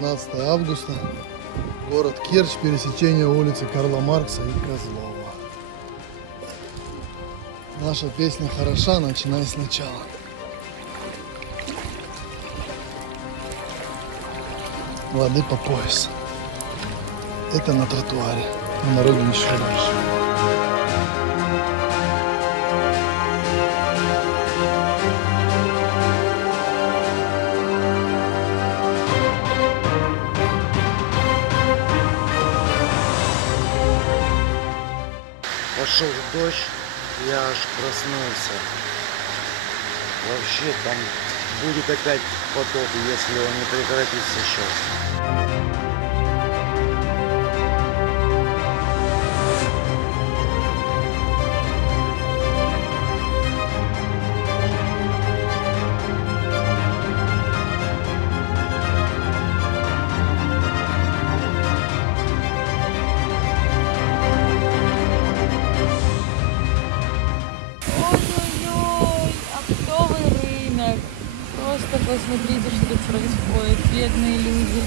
16 августа. Город Керчь, пересечение улицы Карла Маркса и Козлова. Наша песня хороша, начинай сначала. Воды по пояс. Это на тротуаре. На дороге еще дальше. Пошел дождь, я аж проснулся. Вообще там будет опять потоп, если он не прекратится сейчас. Оптовый рынок. Просто посмотрите, что тут происходит. Бедные люди.